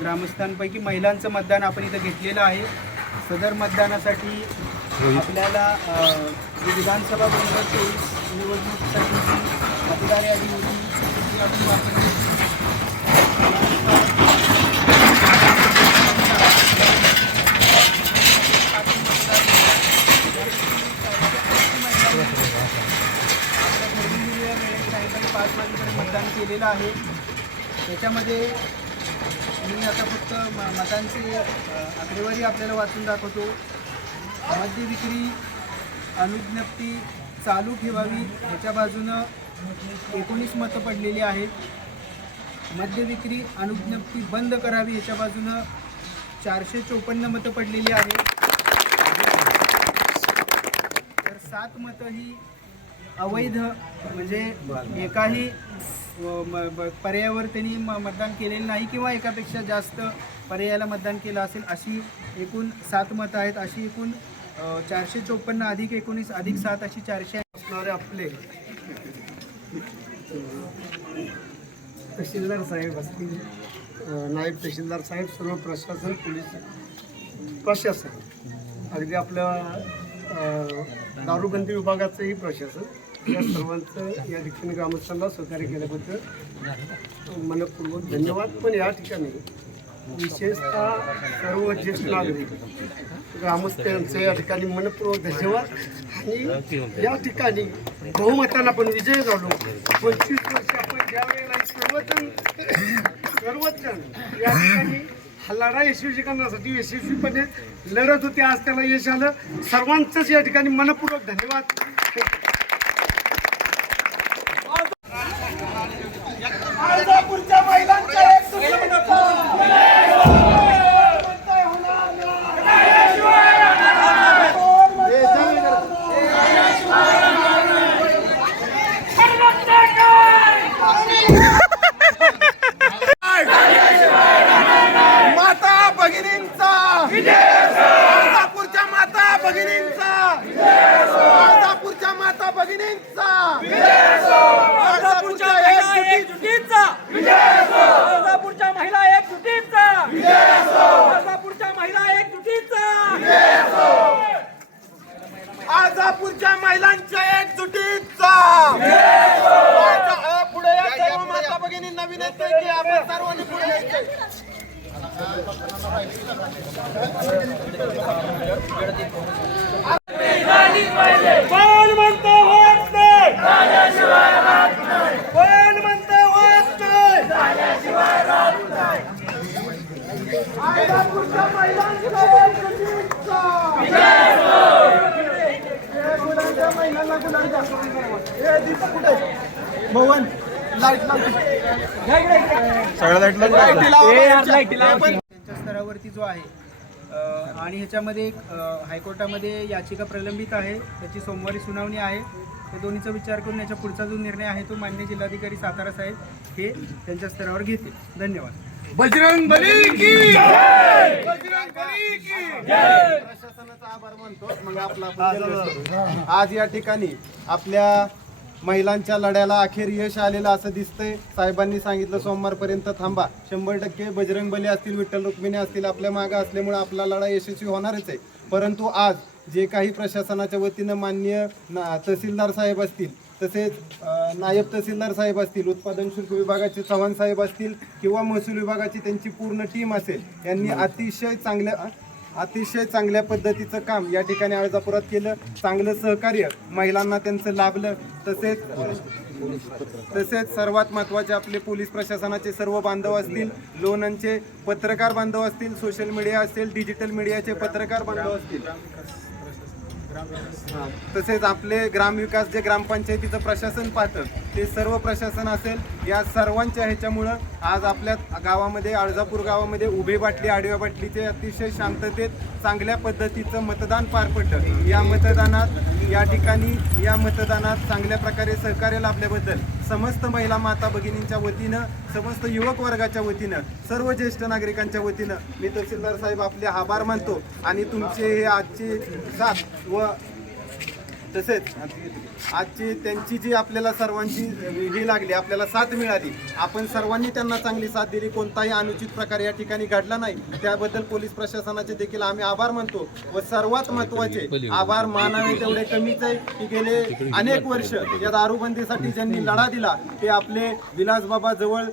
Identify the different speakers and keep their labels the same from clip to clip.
Speaker 1: ग्रामस्थांपैकी महिलांचं मतदान आपण इथं घेतलेलं आहे. सदर मतदानासाठी आपल्याला विधानसभा दोन हजार चोवीस निवडणुकीसाठी मतदार यादी होती ती आपण वापरली. पाच वाजेपर्यंत मतदान केलेलं आहे. त्याच्यामध्ये मी आता फक्त म- मतांची आकडेवारी आपल्याला वाचून दाखवतो. मद्य विक्री अनुज्ञप्ती चालू ठेवावी ह्याच्या बाजूनं एकोणीस मतं पडलेली आहेत. मद्य विक्री अनुज्ञप्ती बंद करावी ह्याच्या बाजूनं चारशे चोपन्न मतं पडलेली आहेत. तर सात मतं ही अवैध म्हणजे एकाही पर्यायावर त्यांनी म- मतदान केलेलं नाही किंवा एकापेक्षा जास्त पर्यायाला मतदान केलं असेल अशी एकूण सात मतं आहेत. अशी एकूण चारशे चोपन्न अधिक एकोणीस अधिक सात अशी चारशे
Speaker 2: असणारे आपले. तहसीलदार साहेब असतील. नायब तहसीलदार साहेब सर्व प्रशासन पोलीस प्रशासन. अगदी आपलं दारूबंदी विभागाचंही प्रशासन. या सर्वांचं या ठिकाणी ग्रामस्थांना सहकार्य केल्याबद्दल मनपूर्वक धन्यवाद. पण या ठिकाणी विशेषतः सर्व ज्येष्ठ नागरिक ग्रामस्थ यांचे या ठिकाणी मनपूर्वक धन्यवाद. आणि या ठिकाणी बहुमतांना आपण विजय झालो. पंचवीस वर्ष आपण ज्या वेळेला सर्वजण सर्वजण या ठिकाणी हा लढा यशस्वी करण्यासाठी यशस्वीपणे लढत होते. आज त्याला यश आलं. सर्वांचंच या ठिकाणी मनपूर्वक धन्यवाद.
Speaker 3: एकजुटीचा
Speaker 4: महिला एक एकजुटीचा. तुळजापूरच्या महिला एक एकजुटीचा.
Speaker 3: आजापूरच्या महिलांच्या एक जुटीचा पुढे या सर्व माता भगिनी नवीन येते की आपण सर्वांनी पुढे यायचे.
Speaker 4: कोण म्हणतो होत नाही कोण म्हणतो होत नाही
Speaker 3: भवन लाइट
Speaker 1: त्यांच्या स्तरावरती जो आहे आणि ह्याच्यामध्ये एक हायकोर्टामध्ये याचिका प्रलंबित आहे त्याची सोमवारी सुनावणी आहे. त्या दोन्हीचा विचार करून याच्या पुढचा जो निर्णय आहे तो मान्य जिल्हाधिकारी सातारा साहेब हे त्यांच्या स्तरावर घेतील. धन्यवाद.
Speaker 3: बजरंग बली की बजरंग बली की प्रशासनाचा आभार मानतो. मग आपला आज या ठिकाणी आपल्या महिलांच्या लढ्याला अखेर यश आलेलं असं दिसतंय. साहेबांनी सांगितलं सोमवारपर्यंत थांबा. शंभर टक्के बजरंग बली असतील विठ्ठल रुक्मिणी असतील आपल्या मागं असल्यामुळे आपला लढा यशस्वी होणारच आहे. परंतु आज जे काही प्रशासनाच्या वतीनं मान्य ना- तहसीलदार साहेब असतील तसेच नायब तहसीलदार साहेब असतील उत्पादन शुल्क विभागाचे चव्हाण साहेब असतील किंवा महसूल विभागाची त्यांची पूर्ण टीम असेल यांनी अतिशय चांगल्या अतिशय चांगल्या पद्धतीचं काम या ठिकाणी अर्जापुरात केलं. चांगलं सहकार्य महिलांना त्यांचं लाभलं. तसेच तसेच सर्वात महत्त्वाचे आपले पोलीस प्रशासनाचे सर्व बांधव असतील लोणंदचे पत्रकार बांधव असतील सोशल मीडिया असेल डिजिटल मीडियाचे पत्रकार बांधव असतील. तसेच आपले ग्रामविकास जे ग्रामपंचायतीचं प्रशासन पाहतं ते सर्व प्रशासन असेल या सर्वांच्या ह्याच्यामुळं आज आपल्या गावामध्ये अळजापूर गावामध्ये उभे बाटली आडव्या बाटलीचे अतिशय शांततेत चांगल्या पद्धतीचं मतदान पार पडलं. या मतदानात या ठिकाणी या मतदानात चांगल्या प्रकारे सहकार्य लाभल्याबद्दल समस्त महिला माता भगिनींच्या वतीनं समस्त युवक वर्गाच्या वतीनं सर्व ज्येष्ठ नागरिकांच्या वतीनं मी तहसीलदार साहेब आपले आभार मानतो. आणि तुमचे हे आजचे साथ व तसेच आजची त्यांची जी आपल्याला सर्वांची ही लागली आपल्याला साथ मिळाली आपण सर्वांनी त्यांना चांगली साथ दिली कोणताही अनुचित प्रकार या ठिकाणी घडला नाही. त्याबद्दल पोलीस प्रशासनाचे देखील आम्ही आभार मानतो व सर्वात महत्त्वाचे आभार मानावे तेवढे कमीच आहे की गेले अनेक वर्ष या दारूबंदीसाठी ज्यांनी लढा दिला ते आपले विलासबाबा जवळ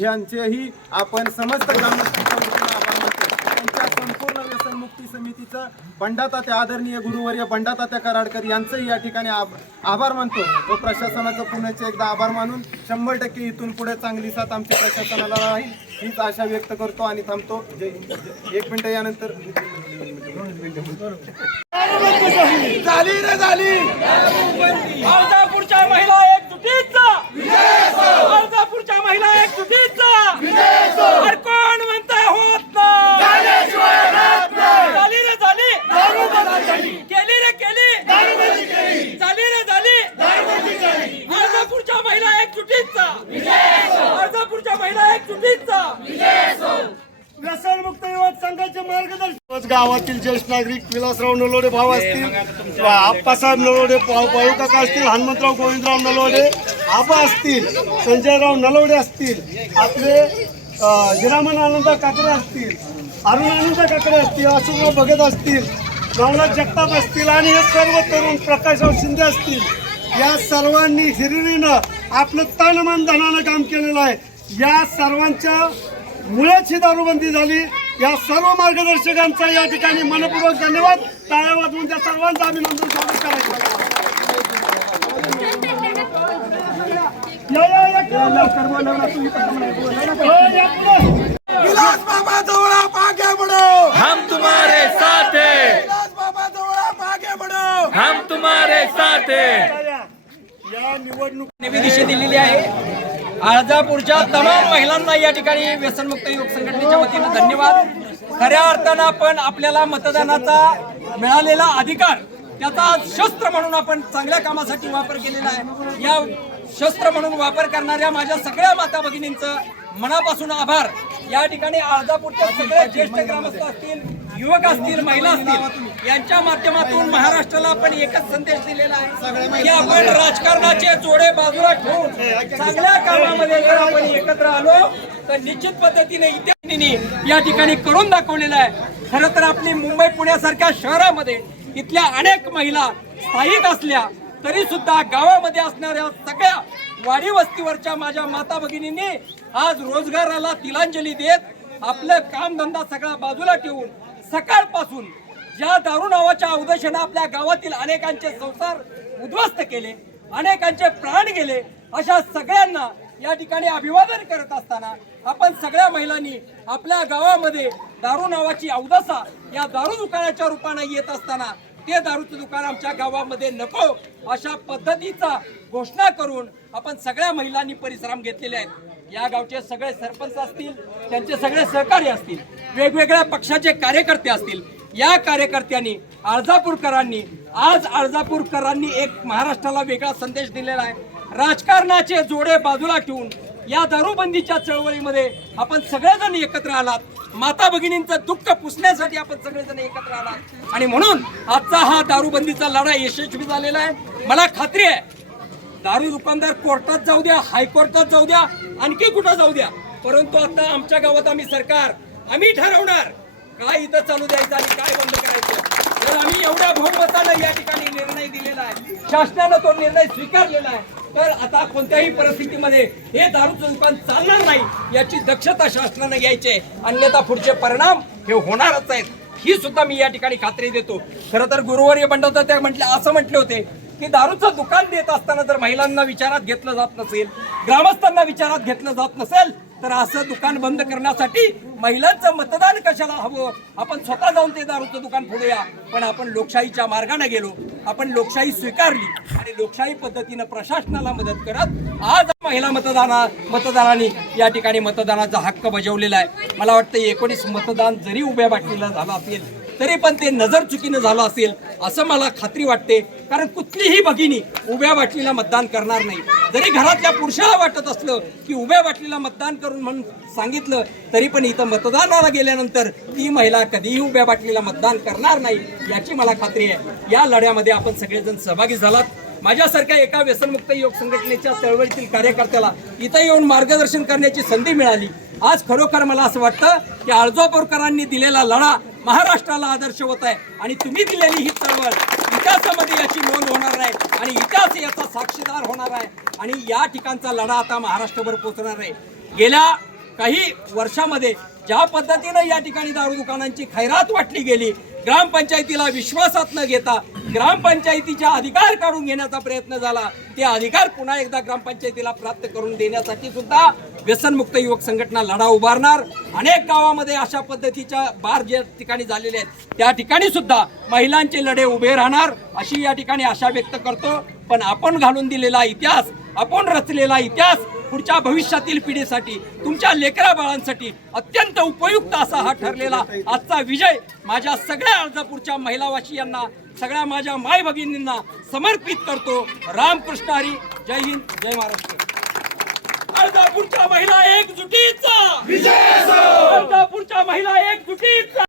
Speaker 3: यांचेही आपण समस्त ग्रामस्थ वतीनं आभार मानतो त्यांच्या संपूर्ण व्यसनमुक्ती बंडातात्या आदरणीय गुरुवर्य बंडातात्या कराडकर यांचंही या ठिकाणी आभ- आभार मानतो. व प्रशासनाचं पुण्याचे एकदा आभार मानून शंभर टक्के इथून पुढे चांगली साथ आमच्या प्रशासनाला राहील हीच आशा व्यक्त करतो आणि थांबतो. जय हिंद. एक मिनिट यानंतर
Speaker 4: झाली रे झाली. अर्धापूरच्या महिला एकजुटीचा अर्धापूरच्या महिला एकजुटीचा अरे कोण म्हणताय होत नाही झाली रे झाली केली रे केली झाली रे झाली अर्धापूरच्या महिला एकजुटीचा अर्धापूरच्या महिला एकजुटीचा
Speaker 2: व्यसनमुक्त युवक संघाचे मार्गदर्शक गावातील ज्येष्ठ नागरिक विलासराव नलोडे भाऊ असतील आप्पासाहेब नलोडे भाऊ काका असतील हनुमंतराव गोविंदराव नलोडे आबा असतील संजयराव नलोडे असतील आपले हिरामन आनंद काकडे असतील अरुण आनंद काकडे असतील अशोकराव भगत असतील नवनाथ जगताप असतील आणि हे सर्व तरुण प्रकाशराव शिंदे असतील या सर्वांनी हिरिरीनं आपलं तन मन धनानं काम केलेलं आहे. या सर्वांच्या मुळेच ही दारूबंदी झाली. या सर्व मार्गदर्शकांचा या ठिकाणी मनपूर्वक धन्यवाद. टाळ्या वाजवून त्या सर्वांचं अभिनंदन स्वागत करायचं? हो.
Speaker 4: विलास बाबा जवळ आप आगे बढ़ो
Speaker 5: हम तुम्हारे साथ हैं।
Speaker 4: विलास बाबा जवळ आप आगे बढ़ो
Speaker 5: हम तुम्हारे साथ हैं.
Speaker 2: या निवडणूक
Speaker 4: दिशा दिलेली आहे. आळजापूरच्या तमाम महिलांना या ठिकाणी व्यसनमुक्त युवक संघटनेच्या वतीनं धन्यवाद. खऱ्या अर्थानं आपण आपल्याला मतदानाचा मिळालेला अधिकार त्याचा आज शस्त्र म्हणून आपण चांगल्या कामासाठी वापर केलेला आहे. या शस्त्र म्हणून वापर करणाऱ्या माझ्या सगळ्या माता भगिनींचं मनापासून आभार. या ठिकाणी आळजापूरच्या सगळ्या ज्येष्ठ ग्रामस्थ असतील युवक असतील महिला असतील यांच्या माध्यमातून महाराष्ट्राला आपण एकच संदेश दिलेला आहे की आपण राजकारणाचे जोडे बाजूला ठेवून चांगल्या कामामध्ये जर आपण एकत्र आलो तर निश्चित पद्धतीने इत्यादींनी या ठिकाणी करून दाखवलेलं आहे. खरं तर आपली मुंबई पुण्यासारख्या शहरामध्ये इथल्या अनेक महिला स्थायिक असल्या तरी सुद्धा गावामध्ये असणाऱ्या सगळ्या वाडी वस्तीवरच्या माझ्या माता भगिनींनी आज रोजगाराला तिलांजली देत आपलं कामधंदा सगळा बाजूला ठेवून सकाळपासून ज्या दारू नावाच्या अवदशानं आपल्या गावातील अनेकांचे संसार उद्ध्वस्त केले अनेकांचे प्राण गेले अशा सगळ्यांना या ठिकाणी अभिवादन करत असताना आपण सगळ्या महिलांनी आपल्या गावामध्ये दारू नावाची अवदसा या दारू दुकानाच्या रूपाने येत असताना ते दारूचं दुकान आमच्या गावामध्ये नको अशा पद्धतीचा घोषणा करून आपण सगळ्या महिलांनी परिश्रम घेतलेले आहेत. या गावचे सगळे सरपंच असतील त्यांचे सगळे सहकारी असतील वेगवेगळ्या पक्षाचे कार्यकर्ते असतील या कार्यकर्त्यांनी अर्जापूरकरांनी आज अर्जापूरकरांनी एक महाराष्ट्राला वेगळा संदेश दिलेला आहे. राजकारणाचे जोडे बाजूला ठेवून या दारूबंदीच्या चळवळीमध्ये आपण सगळेजण एकत्र आलात. माता भगिनींचं दुःख पुसण्यासाठी आपण सगळेजण एकत्र आलात. आणि म्हणून आजचा हा दारूबंदीचा लढा यशस्वी झालेला आहे. मला खात्री आहे दारू दुकानदार कोर्टात जाऊ द्या हायकोर्टात जाऊ द्या आणखी कुठं जाऊ द्या? परंतु आता आमच्या गावात आम्ही सरकार आम्ही ठरवणार काय इथं चालू द्यायचं आणि काय बंद करायचं. तर आम्ही एवढ्या बहुमतानं या ठिकाणी निर्णय दिलेला आहे. शासनानं तो निर्णय स्वीकारलेला आहे. तर आता कोणत्याही परिस्थितीमध्ये हे दारूचं दुकान चालणार नाही याची दक्षता शासनानं घ्यायची अन्यथा पुढचे परिणाम हे होणारच आहेत. ही सुद्धा मी या ठिकाणी खात्री देतो. खरं तर गुरुवारी बंडवता त्या म्हटले असं म्हटले होते की दारूचं दुकान देत असताना जर महिलांना विचारात घेतलं जात नसेल ग्रामस्थांना विचारात घेतलं जात नसेल तर असं दुकान बंद करण्यासाठी महिलांचं मतदान कशाला हवं? आपण स्वतः जाऊन ते दारूचं दुकान फोडूया. पण आपण लोकशाहीच्या मार्गाने गेलो. आपण लोकशाही स्वीकारली. आणि लोकशाही पद्धतीनं प्रशासनाला मदत करत आज महिला मतदाना मतदारांनी या ठिकाणी मतदानाचा हक्क बजावलेला आहे. मला वाटतं एकोणीस मतदान जरी उभ्या बाटलीला झालं असेल तरी पण ते नजर चुकीनं झालं असेल असं मला खात्री वाटते. कारण कुठलीही भगिनी उभ्या बाटलीला मतदान करणार नाही. जरी घरातल्या पुरुषाला वाटत असलं की उभ्या वाटलीला मतदान करून म्हणून सांगितलं तरी पण इथं मतदानाला गेल्यानंतर ती महिला कधीही उभ्या बाटलीला मतदान करणार नाही याची मला खात्री आहे. या लढ्यामध्ये आपण सगळेजण सहभागी झालात. माझ्यासारख्या एका व्यसनमुक्त योग संघटनेच्या चळवळीतील कार्यकर्त्याला इथं येऊन मार्गदर्शन करण्याची संधी मिळाली. आज खरोखर मला असं वाटतं की आळजोपूरकरांनी दिलेला लढा महाराष्ट्राला आदर्श होत आहे. आणि तुम्ही दिलेली ही चळवळ इतिहासामध्ये याची नोंद होणार आहे. आणि इतिहास याचा साक्षीदार होणार आहे. आणि या ठिकाणचा लढा आता महाराष्ट्रभर पोचणार आहे. गेल्या काही वर्षामध्ये ज्या पद्धतीनं या ठिकाणी दारू दुकानांची खैरात वाटली गेली ग्रामपंचायतीला विश्वासात न घेता ग्रामपंचायतीच्या अधिकार काढून घेण्याचा प्रयत्न झाला. ते अधिकार पुन्हा एकदा ग्रामपंचायतीला प्राप्त करून देण्यासाठी सुद्धा व्यसनमुक्त युवक संघटना लढा उभारणार. अनेक गावामध्ये अशा पद्धतीच्या बार ज्या ठिकाणी झालेले आहेत त्या ठिकाणी सुद्धा महिलांचे लढे उभे राहणार अशी या ठिकाणी आशा व्यक्त करतो. पण आपण घालून दिलेला इतिहास आपण रचलेला इतिहास पुढच्या भविष्यातील पिढीसाठी तुमच्या लेकरा बाळांसाठी अत्यंत उपयुक्त असा हा ठरलेला आजचा विजय माझ्या सगळ्या अर्जापूरच्या महिलावासियांना सगळ्या माझ्या माय भगिनींना समर्पित करतो. रामकृष्ण हरी. जय हिंद जय महाराष्ट्र. अर्धापूरच्या महिला एकजुटीचा. अर्धापूरच्या महिला एकजुटीचा.